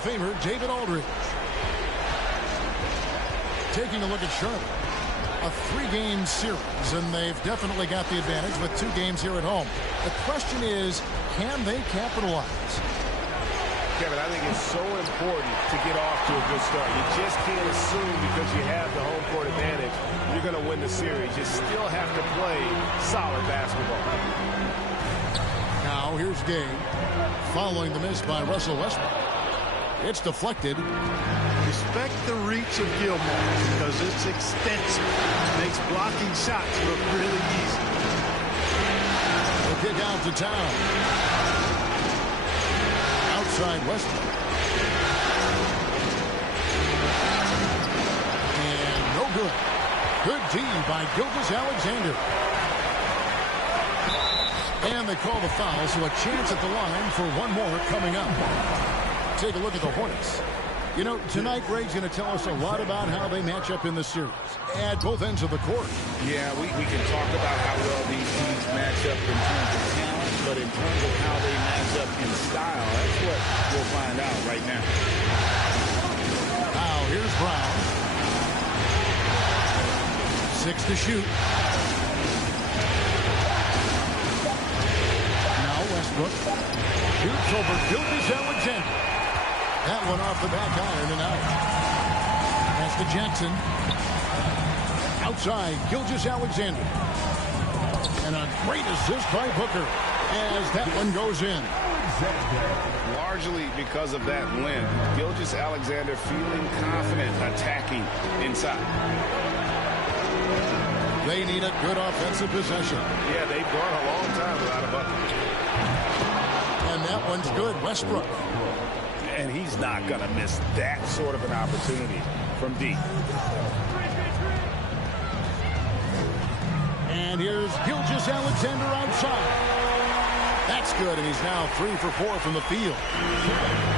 of Famer David Aldridge. Taking a look at Charlotte. A 3-game series, and they've definitely got the advantage with 2 games here at home. The question is, can they capitalize? Kevin, I think it's so important to get off to a good start. You just can't assume because you have the home court advantage you're going to win the series. You still have to play solid basketball. Now here's Gay following the miss by Russell Westbrook. It's deflected. Respect the reach of Gilmore because it's extensive. Makes blocking shots look really easy. The kick out to Town. Outside Westbrook. And no good. Good D by Gilgeous-Alexander. And they call the foul, so a chance at the line for one more coming up. Take a look at the Hornets. You know, tonight Greg's going to tell us a lot about how they match up in the series at both ends of the court. Yeah, we can talk about how well these teams match up in terms of talent, but in terms of how they match up in style, that's what we'll find out right now. Now, here's Brown. 6 to shoot. Now Westbrook shoots over Gilgeous-Alexander. That one off the back iron and out. Pass to Jackson. Outside, Gilgeous-Alexander. And a great assist by Booker as that one goes in. Largely because of that win, Gilgeous-Alexander feeling confident attacking inside. They need a good offensive possession. Yeah, they've gone a long time without a bucket. And that one's good. Westbrook. And he's not going to miss that sort of an opportunity from deep. And here's Gilgeous-Alexander outside. That's good, and he's now 3 for 4 from the field.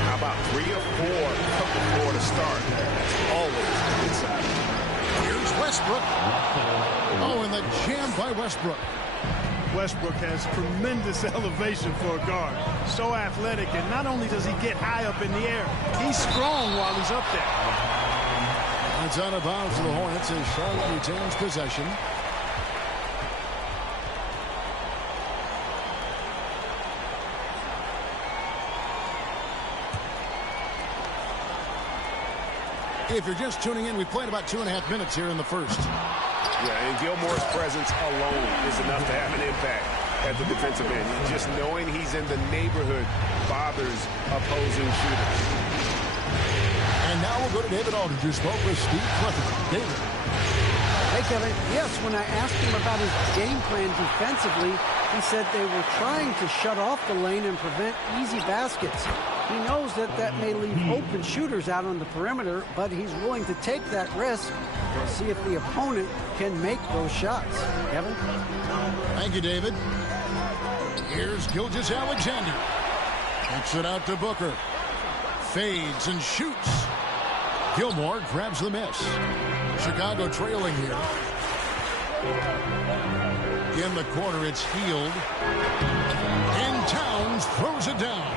How about 3 of 4 from the floor to start? That's always a good sign. Here's Westbrook. Oh, and the jam by Westbrook. Westbrook has tremendous elevation for a guard. So athletic, and not only does he get high up in the air, he's strong while he's up there. It's out of bounds to the Hornets as Charlotte retains possession. If you're just tuning in, we played about 2.5 minutes here in the first. Yeah, and Gilmore's presence alone is enough to have an impact at the defensive end. Just knowing he's in the neighborhood bothers opposing shooters. And now we'll go to David Aldridge, who spoke with Steve Clifford. David. Hey, Kevin. Yes, when I asked him about his game plan defensively, he said they were trying to shut off the lane and prevent easy baskets. He knows that that may leave open shooters out on the perimeter, but he's willing to take that risk to see if the opponent can make those shots. Kevin? Thank you, David. Here's Gilgeous-Alexander. Kicks it out to Booker. Fades and shoots. Gilmore grabs the miss. Chicago trailing here. In the corner, it's Hield. And Towns throws it down.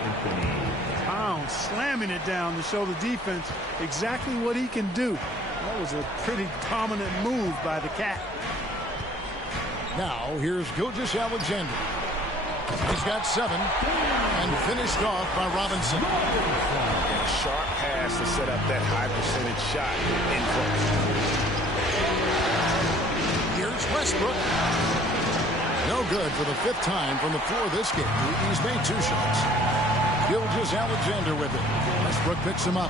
Towns slamming it down to show the defense exactly what he can do. That was a pretty dominant move by the Cat. Now, here's Gilgeous-Alexander. He's got 7 and finished off by Robinson. And a sharp pass to set up that high percentage shot in close. Here's Westbrook. No good for the 5th time from the floor this game. He's made 2 shots. Gilgeous-Alexander with it. Westbrook picks him up.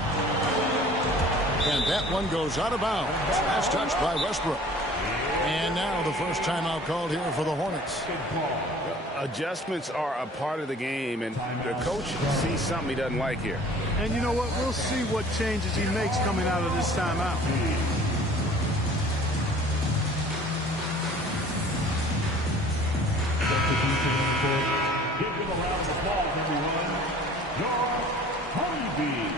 And that one goes out of bounds. Last touch by Westbrook. And now the first timeout called here for the Hornets. Adjustments are a part of the game, and the coach sees something he doesn't like here. And you know what? We'll see what changes he makes coming out of this timeout. Give him a round of applause, everyone. Your Honeybee.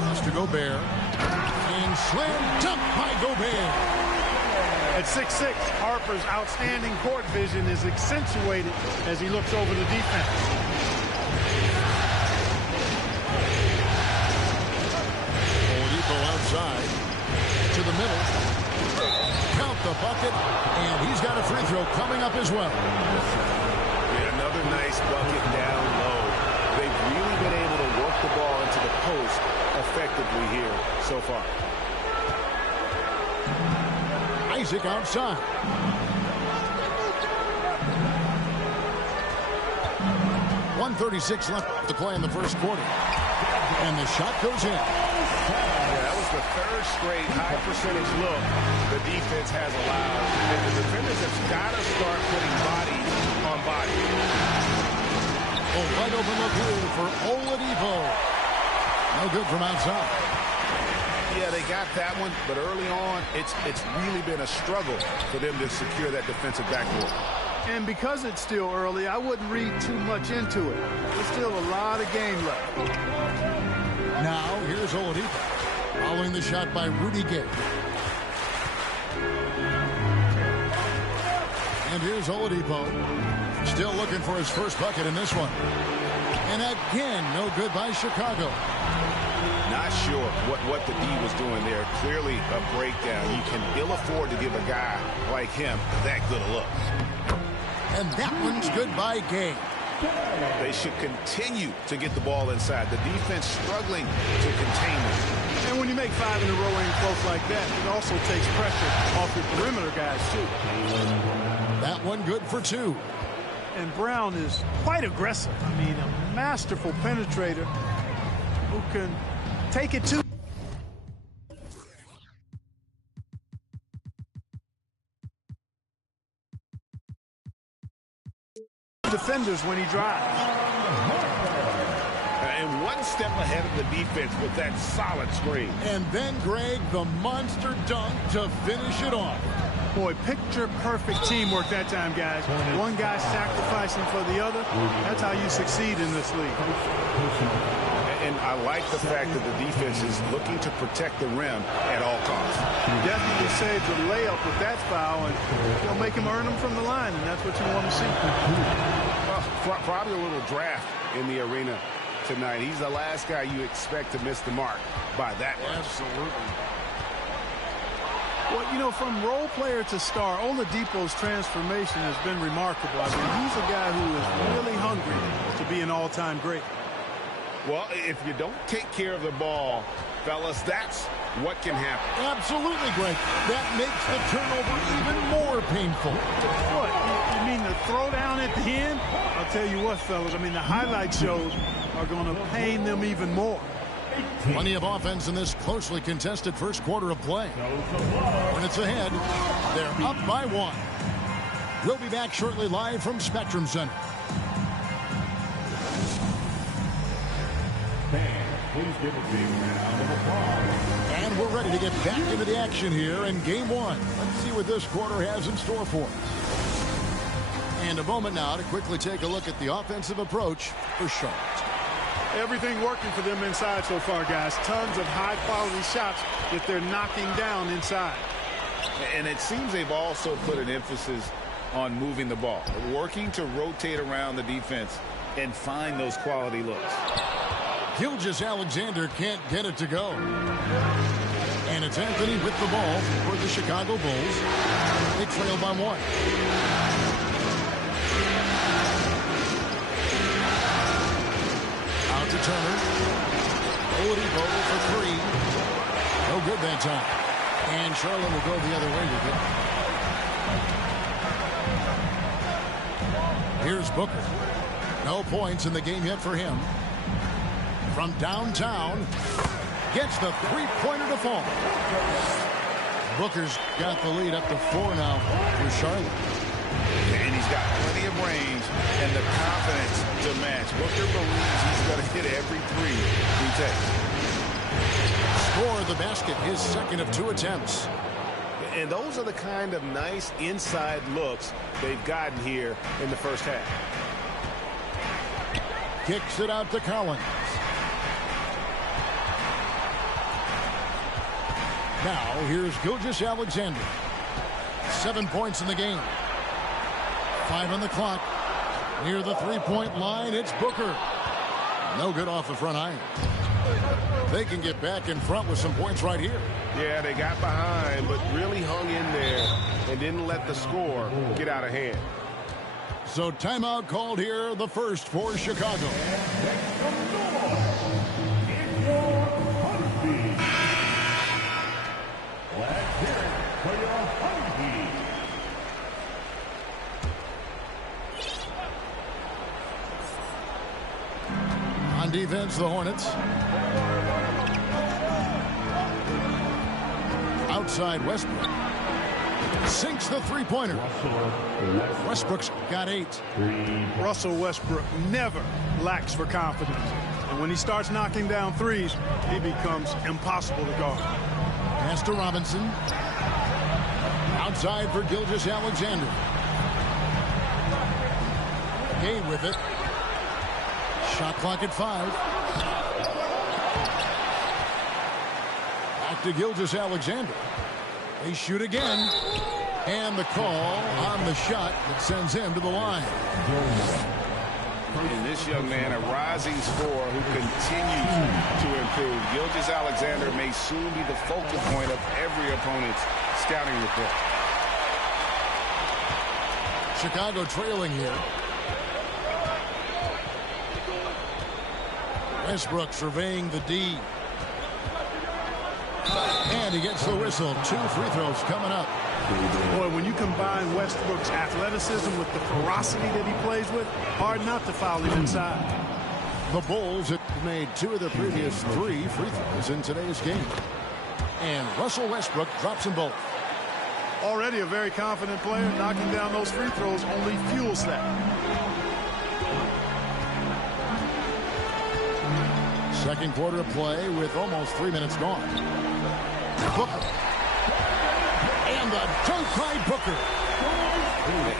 Pass to Gobert. And slam dunk by Gobert. At 6'6", Harper's outstanding court vision is accentuated as he looks over the defense. Oladipo outside to the middle. Count the bucket, and he's got a free throw coming up as well. Yeah, another nice bucket down low. They've really been able to work the ball into the post effectively here so far. Isaac outside. .136 left to play in the first quarter. And the shot goes in. Yeah, that was the third straight high percentage look the defense has allowed. And the defenders have got to start putting body on body. A wide open look here for Oladipo. No good from outside. Yeah, they got that one, but early on, it's really been a struggle for them to secure that defensive backboard. And because it's still early, I wouldn't read too much into it. There's still a lot of game left. Now, here's Oladipo. Following the shot by Rudy Gay. And here's Oladipo. Still looking for his first bucket in this one. And again, no good by Chicago. Not sure what the D was doing there. Clearly a breakdown. You can ill afford to give a guy like him that good a look. And that one's good by Gay. They should continue to get the ball inside. The defense struggling to contain them. And when you make 5 in a row ain't close like that, it also takes pressure off your perimeter guys, too. That one good for 2. And Brown is quite aggressive. I mean, a masterful penetrator who can take it to defenders when he drives. And one step ahead of the defense with that solid screen. And then, Greg, the monster dunk to finish it off. Boy, picture-perfect teamwork that time, guys. One guy sacrificing for the other. That's how you succeed in this league. And I like the fact that the defense is looking to protect the rim at all costs. Definitely saves a layup with that foul, and they'll make him earn them from the line, and that's what you want to see. Probably a little draft in the arena tonight. He's the last guy you expect to miss the mark by that much. Absolutely. Well, you know, from role player to star, Oladipo's transformation has been remarkable. I mean, he's a guy who is really hungry to be an all-time great. Well, if you don't take care of the ball, fellas, that's what can happen. Absolutely, Greg. That makes the turnover even more painful. What? You mean the throwdown at the end? I'll tell you what, fellas. I mean, the highlight shows are going to pain them even more. Plenty of offense in this closely contested first quarter of play. When it's ahead, they're up by 1. We'll be back shortly live from Spectrum Center. Please give a big round of applause. And we're ready to get back into the action here in Game 1. Let's see what this quarter has in store for us. And a moment now to quickly take a look at the offensive approach for Charlotte. Everything working for them inside so far, guys. Tons of high-quality shots that they're knocking down inside. And it seems they've also put an emphasis on moving the ball, working to rotate around the defense and find those quality looks. Gilgeous-Alexander can't get it to go. And it's Anthony with the ball for the Chicago Bulls. They trail by 1. Out to Turner. Oladipo for 3. No good that time. And Charlotte will go the other way with it. Here's Booker. No points in the game yet for him. From downtown, gets the three-pointer to fall. Booker's got the lead up to 4 now for Charlotte. And he's got plenty of range and the confidence to match. Booker believes he's going to hit every 3 he takes. Score the basket, his second of 2 attempts. And those are the kind of nice inside looks they've gotten here in the first half. Kicks it out to Collins. Now, here's Gilgeous-Alexander. 7 points in the game. 5 on the clock. Near the three-point line, it's Booker. No good off the front iron. They can get back in front with some points right here. Yeah, they got behind, but really hung in there and didn't let the score get out of hand. So timeout called here, the first for Chicago. Let's hear it for your Honeybee. On defense, the Hornets. Outside Westbrook. Sinks the three-pointer. Westbrook's got 8. Russell Westbrook never lacks for confidence. And when he starts knocking down threes, he becomes impossible to guard. Pass to Robinson. Outside for Gilgeous-Alexander. Gay with it. Shot clock at 5. Back to Gilgeous-Alexander. They shoot again. And the call on the shot that sends him to the line. And this young man, a rising scorer who continues to improve. Gilgeous-Alexander may soon be the focal point of every opponent's scouting report. Chicago trailing here. Westbrook surveying the D. And he gets the whistle. 2 free throws coming up. Boy, when you combine Westbrook's athleticism with the ferocity that he plays with, hard not to foul him inside. The Bulls have made 2 of their previous 3 free throws in today's game. And Russell Westbrook drops them both. Already a very confident player, knocking down those free throws only fuels that. Second quarter of play with almost 3 minutes gone. Booker. And the dunk by Booker.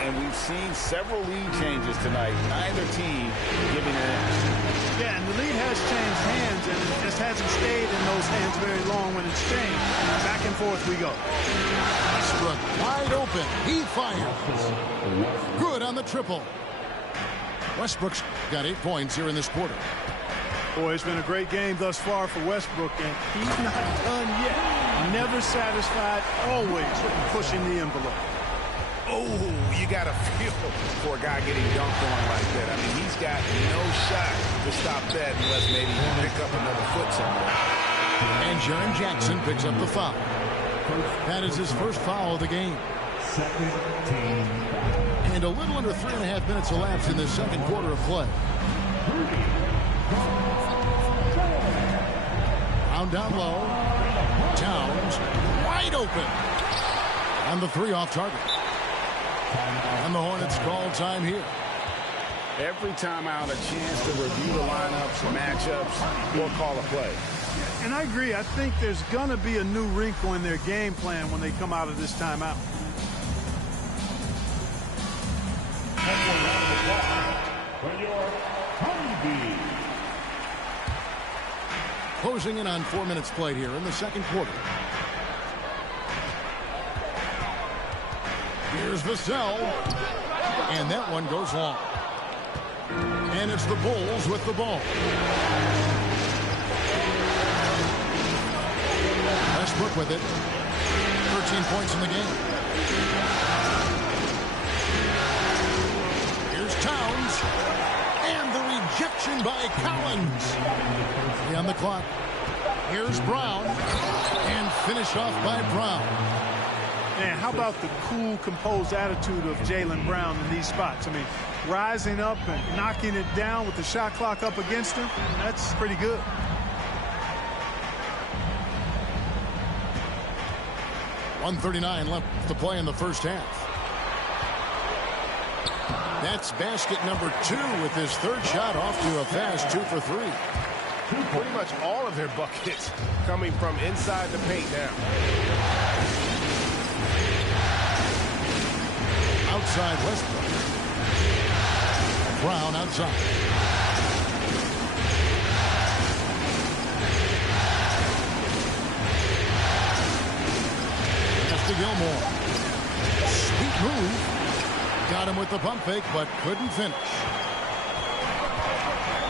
And we've seen several lead changes tonight. Neither team giving an inch. Yeah, and the lead has changed hands, and it just hasn't stayed in those hands very long when it's changed. Back and forth we go. Westbrook wide open. He fires. Good on the triple. Westbrook's got 8 points here in this quarter. Boy, it's been a great game thus far for Westbrook, and he's not done yet. Never satisfied, always pushing the envelope. Oh, you got to feel for a guy getting dunked on like that. I mean, he's got no shot to stop that unless maybe he pick up another foot somewhere. And Jaren Jackson picks up the foul. That is his first foul of the game. Second team. And a little under 3.5 minutes elapsed in this second quarter of play. Down low. Towns wide open. And the 3 off target. And the Hornets call time here. Every time out, a chance to review the lineups, matchups, or call a play. And I agree. I think there's going to be a new wrinkle in their game plan when they come out of this timeout. For your Honeybee. Closing in on 4 minutes played here in the second quarter. Here's Vassell. And that one goes long. And it's the Bulls with the ball. Westbrook with it. 13 points in the game. Here's Towns. And the rejection by Collins. On the clock. Here's Brown. And finished off by Brown. Man, how about the cool, composed attitude of Jaylen Brown in these spots? I mean, rising up and knocking it down with the shot clock up against him, that's pretty good. .139 left to play in the first half. That's basket number 2 with his third shot off to a fast 2 for 3. Pretty much all of their buckets coming from inside the paint now. Outside Westbrook. Brown outside. Pass to Gilmore. Got him with the pump fake, but couldn't finish.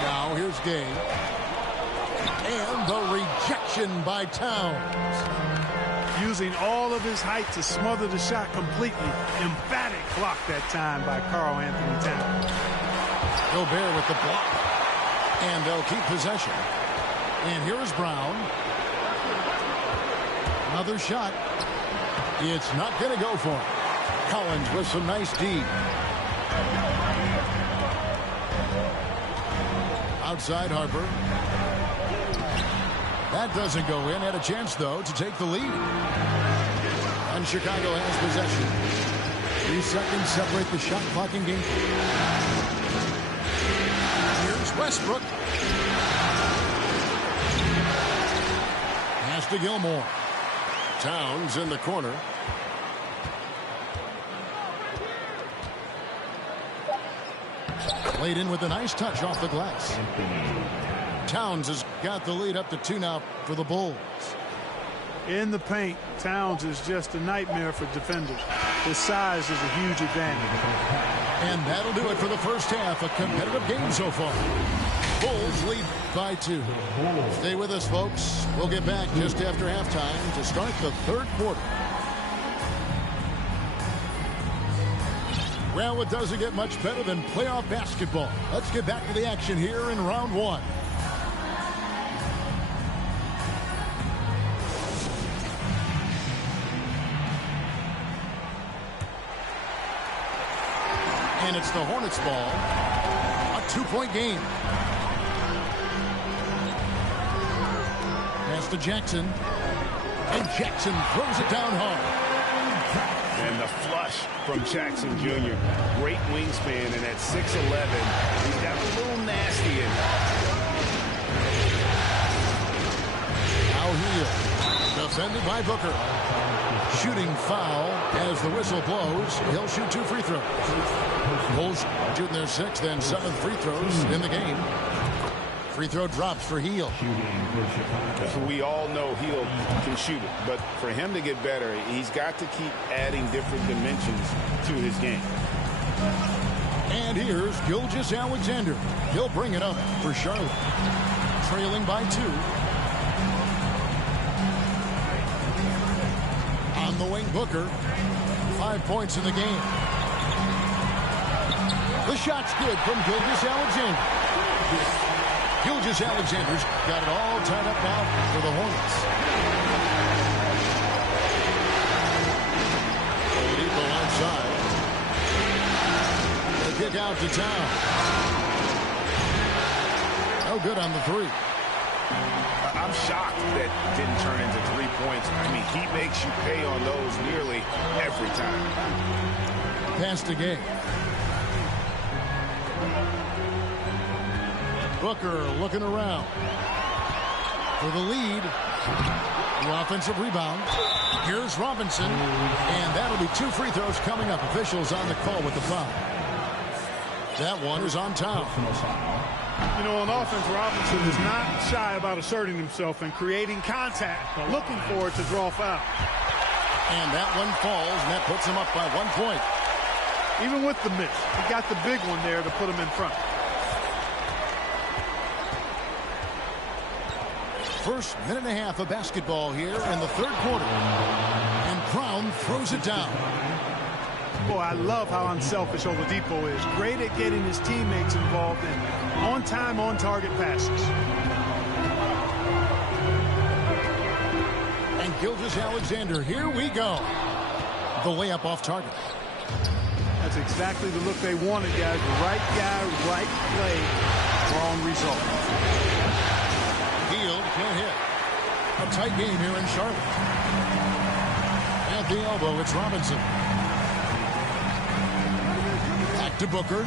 Now here's Gay. And the rejection by Towns. Using all of his height to smother the shot completely. Emphatic block that time by Karl Anthony Towns. Gobert with the block. And they'll keep possession. And here is Brown. Another shot. It's not going to go for him. Collins with some nice D. Outside Harper. That doesn't go in. Had a chance, though, to take the lead. And Chicago has possession. 3 seconds separate the shot clock in game. Here's Westbrook. Pass to Gilmore. Towns in the corner. Played in with a nice touch off the glass. Towns has got the lead up to 2 now for the Bulls. In the paint, Towns is just a nightmare for defenders. His size is a huge advantage. And that'll do it for the first half. A competitive game so far. Bulls lead by 2. Stay with us, folks. We'll get back just after halftime to start the third quarter. Well, it doesn't get much better than playoff basketball. Let's get back to the action here in round 1. And it's the Hornets ball. A 2-point game. Pass to Jackson. And Jackson throws it down hard. And the flush from Jackson Jr. Great wingspan, and at 6'11", he's got a little nasty in it. Now Hield. Defended by Booker. Shooting foul as the whistle blows. He'll shoot 2 free throws. Bulls shooting their 6th and 7th free throws in the game. Free throw drops for Hield. We all know Hield can shoot it, but for him to get better, he's got to keep adding different dimensions to his game. And here's Gilgeous-Alexander. He'll bring it up for Charlotte. Trailing by 2. On the wing, Booker. 5 points in the game. The shot's good from Gilgeous-Alexander. Gilgeous-Alexander's got it all tied up now for the Hornets. Oladipo outside. The kick out to Town. No good on the 3. I'm shocked that didn't turn into 3 points. I mean, he makes you pay on those nearly every time. Pass to Gay. Booker looking around for the lead. The offensive rebound. Here's Robinson. And that'll be 2 free throws coming up. Officials on the call with the foul. That one is on Town. You know, on offense, Robinson is not shy about asserting himself and creating contact, looking for it to draw foul. And that one falls, and that puts him up by 1 point. Even with the miss, he got the big one there to put him in front. First minute and a half of basketball here in the third quarter. And Brown throws it down. Boy, I love how unselfish Oladipo is. Great at getting his teammates involved in on-time, on-target passes. And Gilgeous-Alexander, here we go. The layup off target. That's exactly the look they wanted, guys. Right guy, right play, wrong result. Hield can't hit. A tight game here in Charlotte. At the elbow, it's Robinson. Back to Booker.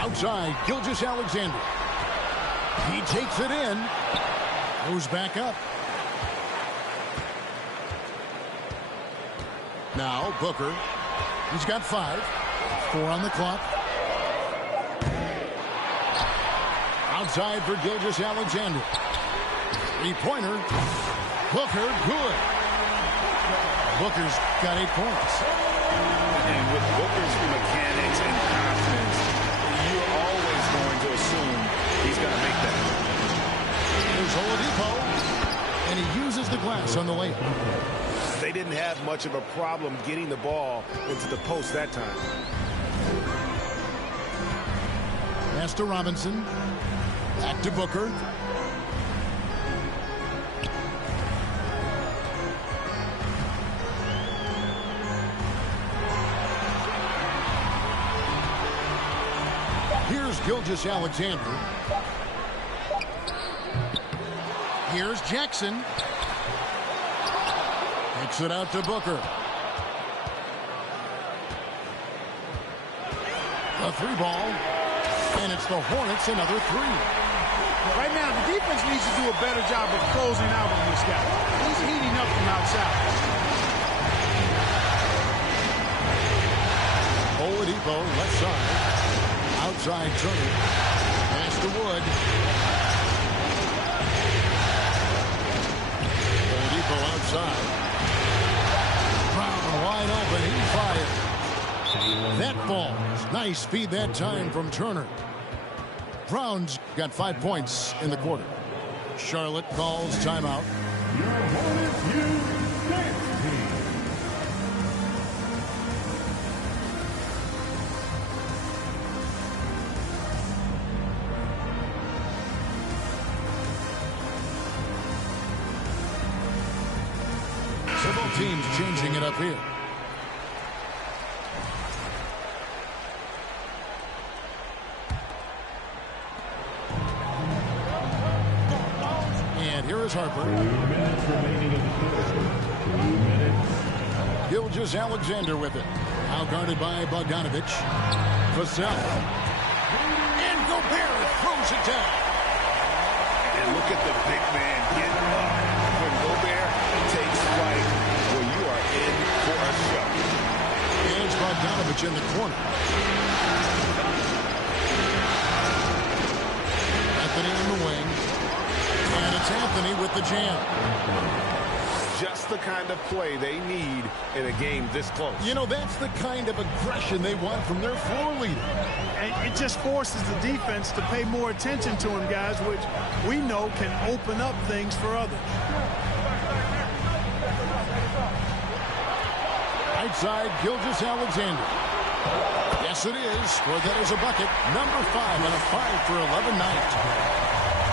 Outside, Gilgeous-Alexander. He takes it in. Goes back up. Now Booker. He's got 5. 4 on the clock. Outside for Gilgeous-Alexander. 3-pointer. Booker, good. Booker's got 8 points. And with Booker's mechanics and confidence, you're always going to assume he's going to make that. Here's Oladipo, and he uses the glass on the layup. They didn't have much of a problem getting the ball into the post that time. Pass to Robinson. Back to Booker. Here's Gilgeous-Alexander. Here's Jackson. Takes it out to Booker. A 3-ball. And it's the Hornets another 3. Right now, the defense needs to do a better job of closing out on this guy. He's heating up from outside. Oladipo left side. Outside Turner. Pass to Wood. Oladipo outside. Brown wide open. He fired. That falls. Nice speed that time from Turner. Brown's got 5 points in the quarter. Charlotte calls timeout. Your Hornets use dance team. Several teams changing it up here. And here is Harper. 2 minutes remaining in the third. 2 minutes. Gilgeous-Alexander with it. Now guarded by Bogdanovich. Vassell. And Gobert throws it down. And look at the big man getting up. When Gobert takes flight, well, you are in for a show. And it's Bogdanovich in the corner. Anthony in the wing. And it's Anthony with the jam. Just the kind of play they need in a game this close. You know, that's the kind of aggression they want from their floor leader. And it just forces the defense to pay more attention to him, guys, which we know can open up things for others. Right side, Gilgeous-Alexander. Yes, it is. Scored that as a bucket. Number 5 on a 5 for 11 night.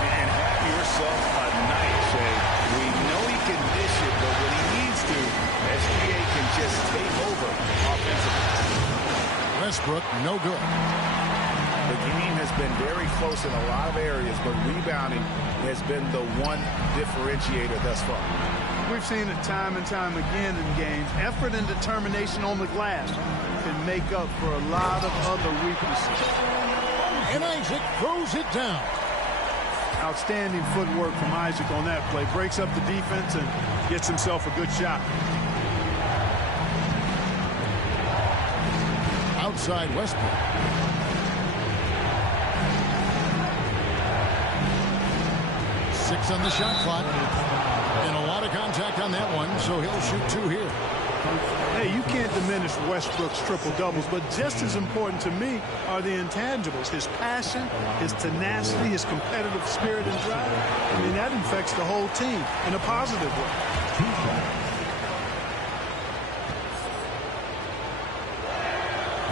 And have yourself a night, Shay. We know he can dish it, but when he needs to, SBA can just take over offensively. Westbrook, no good. The game has been very close in a lot of areas, but rebounding has been the one differentiator thus far. We've seen it time and time again in games. Effort and determination on the glass can make up for a lot of other weaknesses. And Isaac throws it down. Outstanding footwork from Isaac on that play. Breaks up the defense and gets himself a good shot. Outside Westbrook. Six on the shot clock. And a lot of contact on that one, so he'll shoot 2 here. Hey, you can't diminish Westbrook's triple-doubles, but just as important to me are the intangibles. His passion, his tenacity, his competitive spirit and drive. I mean, that infects the whole team in a positive way.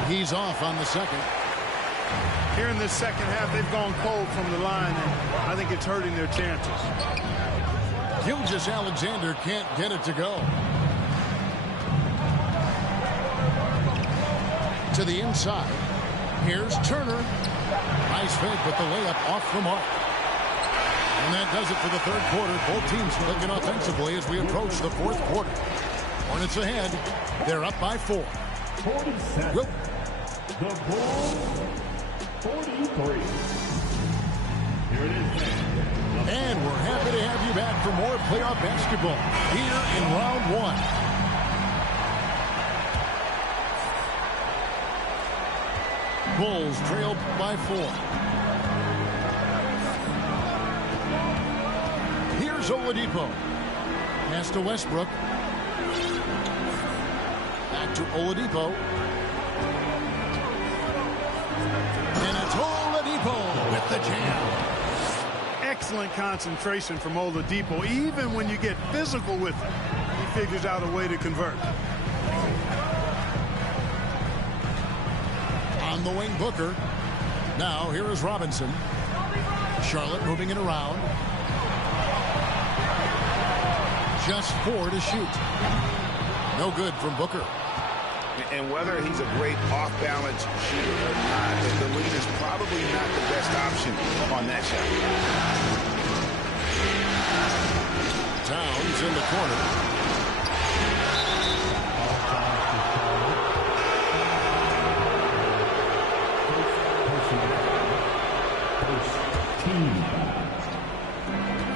He's off on the second. Here in this second half, they've gone cold from the line, and I think it's hurting their chances. Gilgeous-Alexander can't get it to go. To the inside. Here's Turner. Nice fake, but the layup off the mark. And that does it for the third quarter. Both teams clicking offensively as we approach the fourth quarter. Hornets ahead. They're up by 4. 47. Go. The Bulls, 43. Here it is. And we're happy to have you back for more playoff basketball here in round 1. Bulls trail by 4. Here's Oladipo. Pass to Westbrook. Back to Oladipo. And it's Oladipo with the jam. Excellent concentration from Oladipo. Even when you get physical with him, he figures out a way to convert. On the wing, Booker. Now here is Robinson. Charlotte moving it around. Just 4 to shoot. No good from Booker. And whether he's a great off-balance shooter or not, the lead is probably not the best option on that shot. Towns in the corner.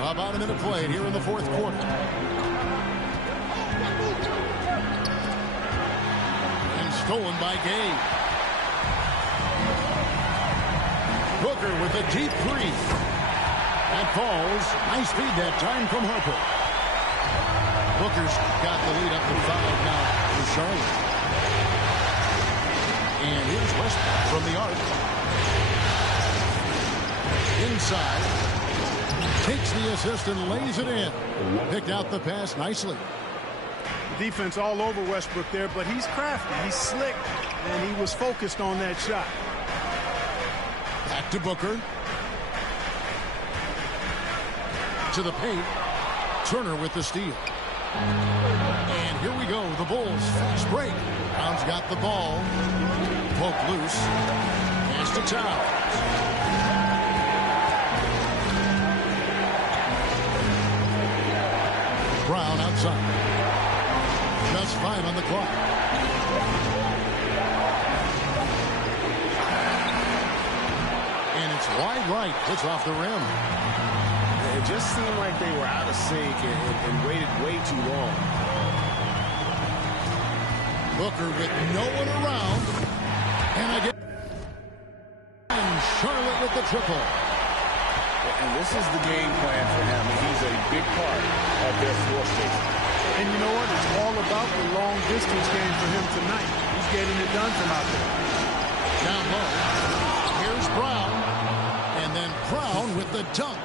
About a minute played here in the fourth quarter. And stolen by Gabe. Booker with a deep three. That falls. Nice feed that time from Harper. Booker's got the lead up to 5 now for Charlotte. And here's Westbrook from the arc. Inside. Takes the assist and lays it in. Picked out the pass nicely. Defense all over Westbrook there, but he's crafty. He's slick, and he was focused on that shot. Back to Booker. To the paint. Turner with the steal. And here we go. The Bulls fast break. Brown's got the ball. Poke loose. Pass to Towns. Brown outside. Just 5 on the clock. And it's wide right. It's off the rim. It just seemed like they were out of sync and waited way too long. Booker with no one around. And again. And Charlotte with the triple. And this is the game plan for him. He's a big part of their floor space. And you know what? It's all about the long distance game for him tonight. He's getting it done from out there. Down low. Here's Brown. And then Brown with the dunk.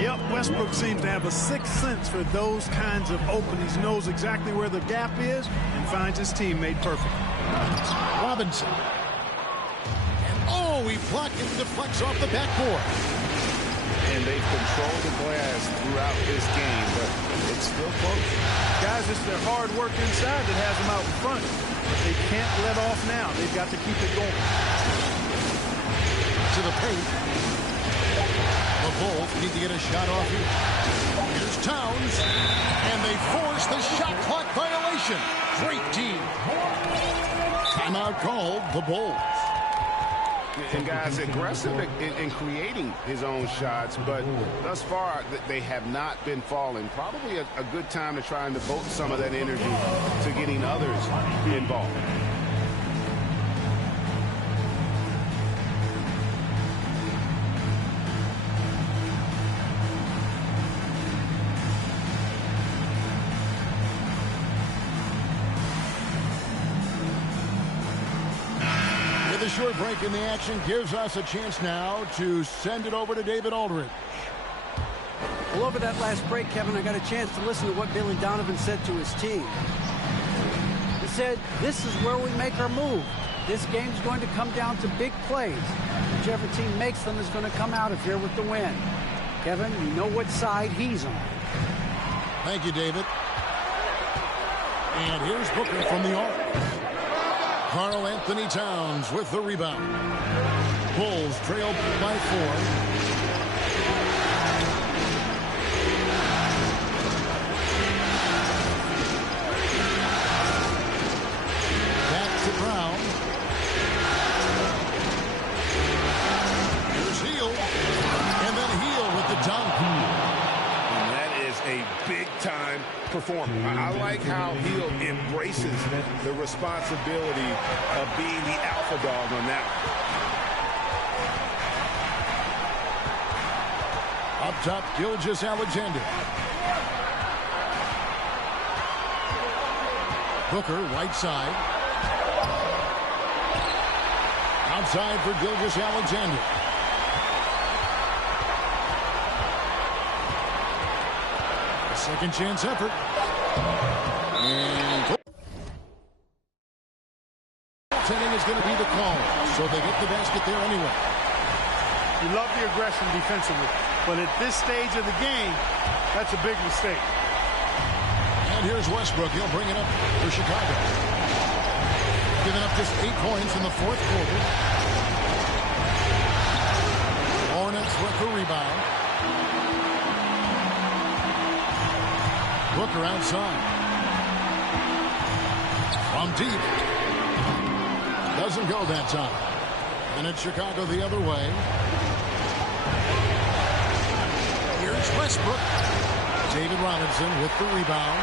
Yep, Westbrook seems to have a sixth sense for those kinds of openings. He knows exactly where the gap is and finds his teammate perfect. Robinson. And oh, he blocked and deflects off the backboard. And they've controlled the glass throughout this game, but it's still close. Guys, it's their hard work inside that has them out in front. But they can't let off now. They've got to keep it going. To the paint. The Bulls need to get a shot off here. Here's Towns. And they force the shot clock violation. Great team. Timeout called. The Bulls. And guys, aggressive in creating his own shots, but thus far they have not been falling. Probably a good time to try and devote some of that energy to getting others involved. The short break in the action gives us a chance now to send it over to David Aldridge. Well, over that last break, Kevin, I got a chance to listen to what Billy Donovan said to his team. He said, this is where we make our move. This game's going to come down to big plays. Whichever team makes them is going to come out of here with the win. Kevin, you know what side he's on. Thank you, David. And here's Booker from the arc. Karl Anthony Towns with the rebound. Bulls trail by 4. Back to Brown. Here's Hill. And then Hill with the dunk. And that is a big-time performer. I like how Hill embraces the responsibility of being the alpha dog on that one. Up top, Gilgeous Alexander. Booker, right side. Outside for Gilgeous-Alexander. A second chance effort. And goaltending is going to be the call, so they get the basket there anyway. You love the aggression defensively, but at this stage of the game, that's a big mistake. And here's Westbrook. He'll bring it up for Chicago. Giving up just 8 points in the fourth quarter. Hornets with the rebound. Booker outside. From deep. Doesn't go that time. And it's Chicago the other way. Here's Westbrook. David Robinson with the rebound.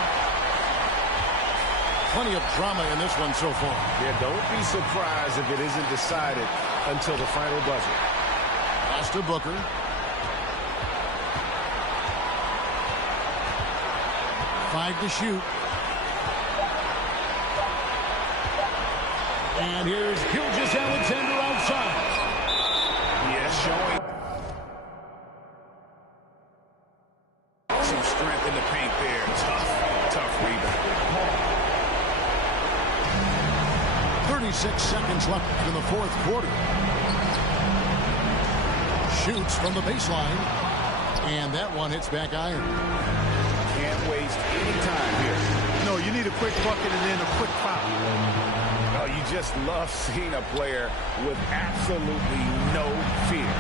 Plenty of drama in this one so far. Yeah, don't be surprised if it isn't decided until the final buzzer. Pass to Booker. Five to shoot. And here's Gilgeous-Alexander outside. Yeah, showing Some strength in the paint there. Tough rebound. 36 seconds left in the fourth quarter. Shoots from the baseline. And that one hits back iron. can't waste any time here. No, you need a quick bucket and then a quick foul. Oh, you just love seeing a player with absolutely no fear.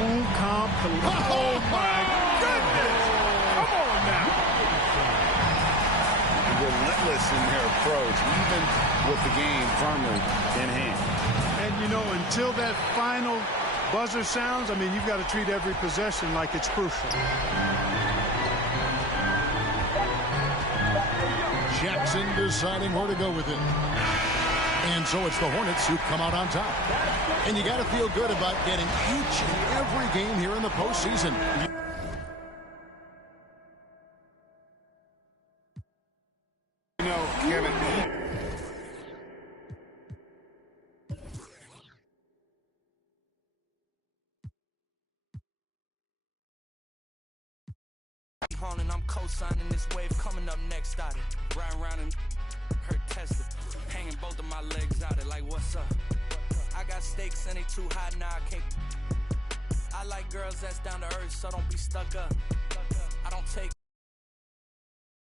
Cool, calm, collected. Oh, my goodness. Come on now. Relentless in their approach, even with the game firmly in hand. And, you know, until that final buzzer sounds, I mean, you've got to treat every possession like it's crucial. Jackson deciding where to go with it. And so it's the Hornets who come out on top. And you got to feel good about getting each and every game here in the postseason. You know, Kevin, and I'm co-signing this wave coming up next. Started riding around and hurt tested, hanging both of my legs out it like what's up. I got stakes and they too high now. I can't. I like girls that's down to earth, so don't be stuck up. I don't take